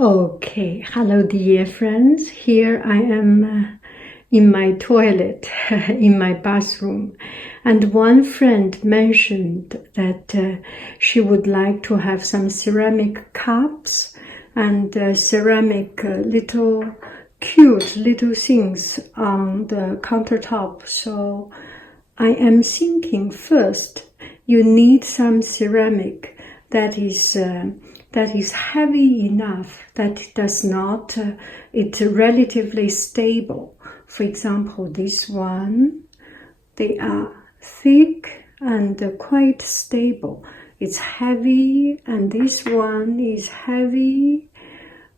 Okay, hello dear friends. Here I am in my toilet, in my bathroom. And one friend mentioned that she would like to have some ceramic cups and ceramic little cute little things on the countertop. So I am thinking first, you need some ceramic that is heavy enough that it does not, it's relatively stable. For example, this one, they are thick and quite stable. It's heavy, and this one is heavy,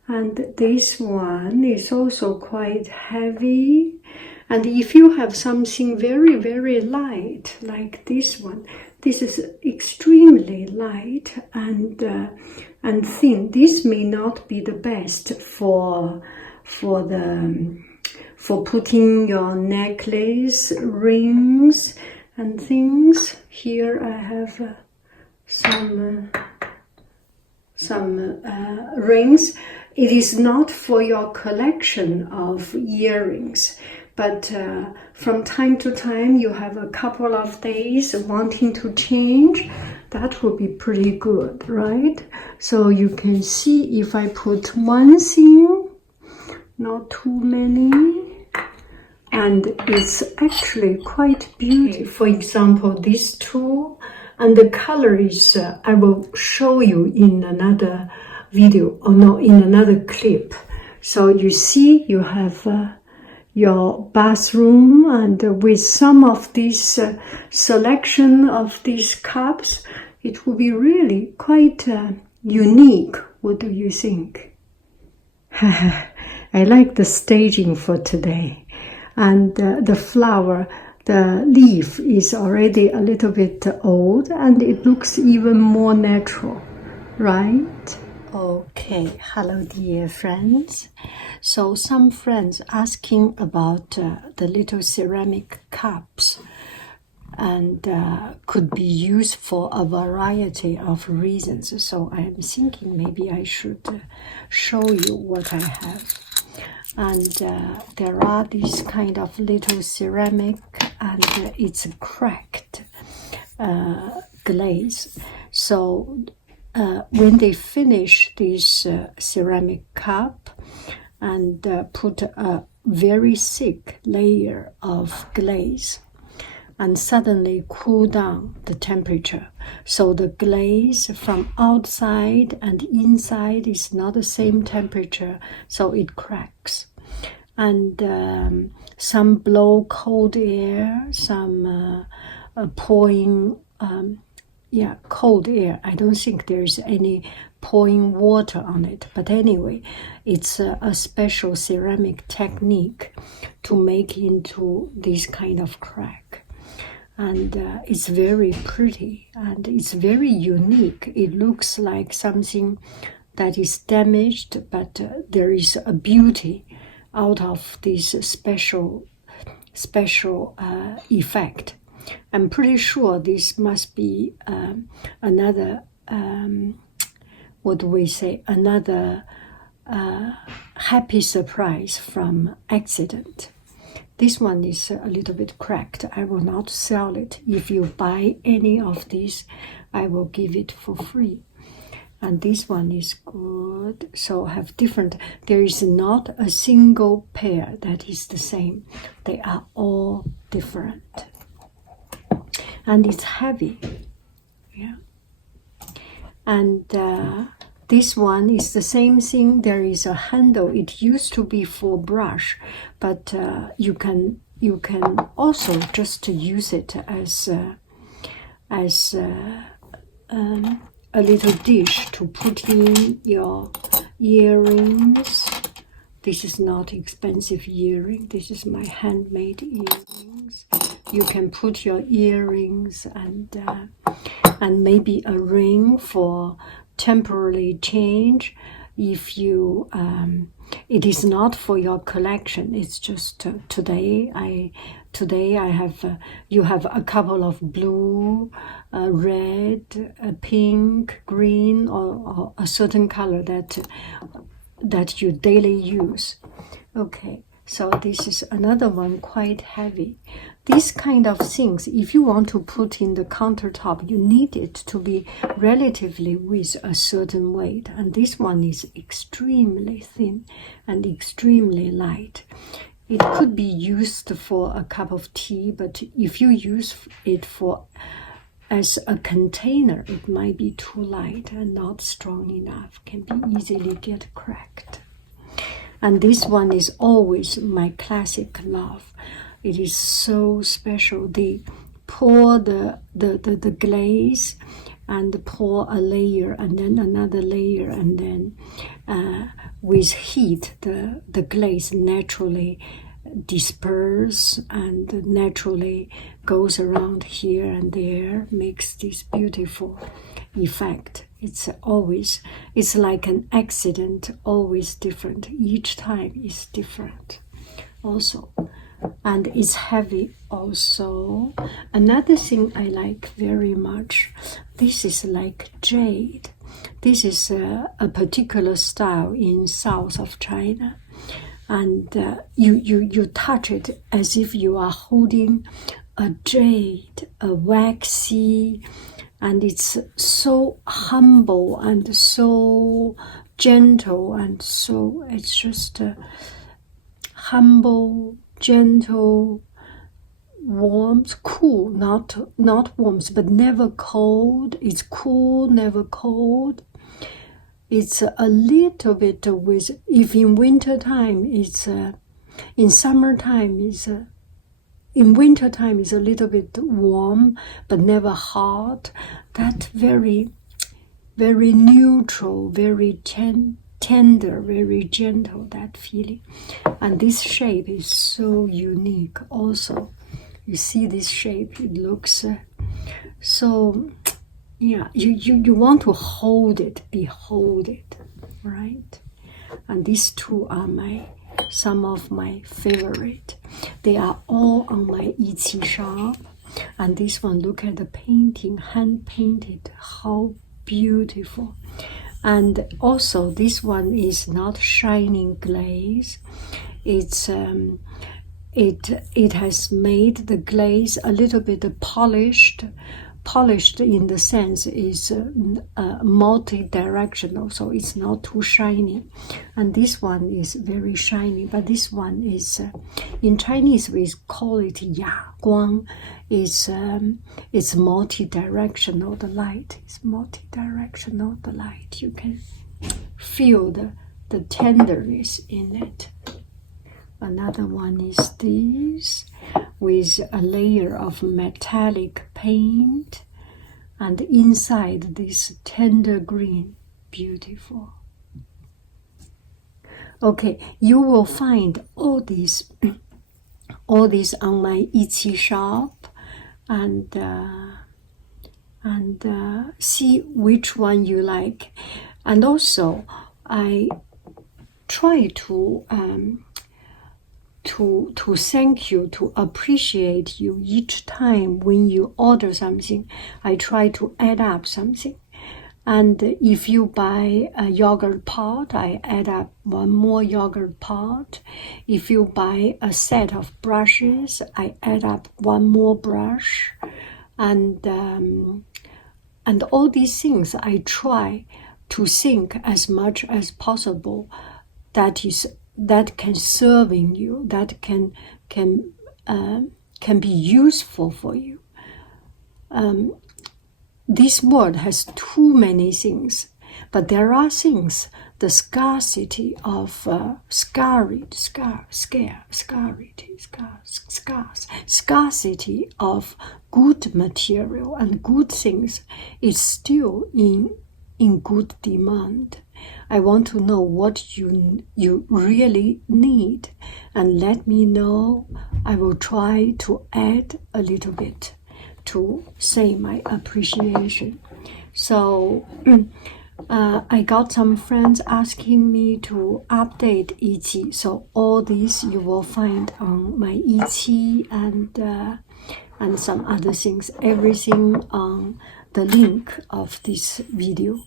and this one is also quite heavy. And if you have something very, very light, like this one, this is extremely light and thin. This may not be the best for putting your necklace, rings, and things. Here I have some rings. It is not for your collection of earrings, but from time to time you have a couple of days wanting to change. That would be pretty good, right? So you can see if I put one thing, not too many, and it's actually quite beautiful. For example, these two, and the color is, I will show you in another video, or no, in another clip. So you see, you have your bathroom, and with some of this selection of these cups, it will be really quite unique. What do you think? I like the staging for today. And the flower, the leaf is already a little bit old, and it looks even more natural, right? Okay, hello dear friends. So some friends asking about the little ceramic cups, and could be used for a variety of reasons. So I am thinking maybe I should show you what I have. And there are these kind of little ceramic, and it's cracked glaze. So when they finish this ceramic cup and put a very thick layer of glaze, and suddenly cool down the temperature. So the glaze from outside and inside is not the same temperature, so it cracks. And some blow cold air, some pouring, cold air. I don't think there's any pouring water on it. But anyway, it's a special ceramic technique to make into this kind of crack. And it's very pretty, and it's very unique. It looks like something that is damaged, but there is a beauty out of this special effect. I'm pretty sure this must be another, another happy surprise from accident. This one is a little bit cracked. I will not sell it. If you buy any of these, I will give it for free. And this one is good. So have different, there is not a single pair that is the same. They are all different. And it's heavy. Yeah. And this one is the same thing. There is a handle. It used to be for brush, but you can also just use it as a little dish to put in your earrings. This is not expensive earring. This is my handmade earrings. You can put your earrings and maybe a ring for temporarily change. If you it is not for your collection, it's just today I have you have a couple of blue, red, pink, green, or a certain color that that you daily use. Okay, so this is another one, quite heavy. These kind of things, if you want to put in the countertop, you need it to be relatively with a certain weight. And this one is extremely thin and extremely light. It could be used for a cup of tea, but if you use it as a container, it might be too light and not strong enough, can be easily get cracked. And this one is always my classic love. It is so special. They pour the glaze and pour a layer and then another layer, and then with heat the glaze naturally disperse and naturally goes around here and there, makes this beautiful effect. It's like an accident, always different. Each time is different also. And it's heavy also. Another thing I like very much, this is like jade. This is a particular style in south of China. And you touch it as if you are holding a jade, a waxy, and it's so humble and so gentle, and so it's just humble, gentle, warmth, cool, not warmth, but never cold. It's cool, never cold. It's a little bit with, if in winter time, it's in summertime, in wintertime is a little bit warm, but never hot. That very, very neutral, very tender, very gentle, that feeling. And this shape is so unique also. You see this shape, it looks so, yeah, you want to hold it, behold it, right? And these two are some of my favorite. They are all on my Etsy shop. And this one, look at the painting, hand painted, how beautiful. And also this one is not shining glaze. It's it has made the glaze a little bit polished in the sense is multi-directional, so it's not too shiny. And this one is very shiny, but this one is in Chinese we call it Ya Guang. It's multi-directional. The light is multi-directional. The light, you can feel the tenderness in it. Another one is this, with a layer of metallic paint, and inside this tender green, beautiful. Okay, you will find all these on my Etsy shop, and see which one you like. And also, I try to thank you, to appreciate you each time when you order something. I try to add up something. And if you buy a yogurt pot, I add up one more yogurt pot. If you buy a set of brushes, I add up one more brush. And all these things I try to think as much as possible that can serving you, that can be useful for you. This world has too many things, but there are things, the scarcity of scarcity of good material and good things is still in good demand. I want to know what you really need, and let me know. I will try to add a little bit to say my appreciation. So I got some friends asking me to update Etsy. So all these you will find on my Etsy and some other things. Everything on the link of this video.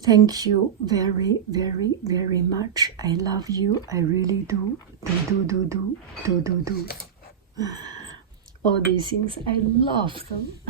Thank you very, very, very much. I love you. I really do. Do. All these things, I love them.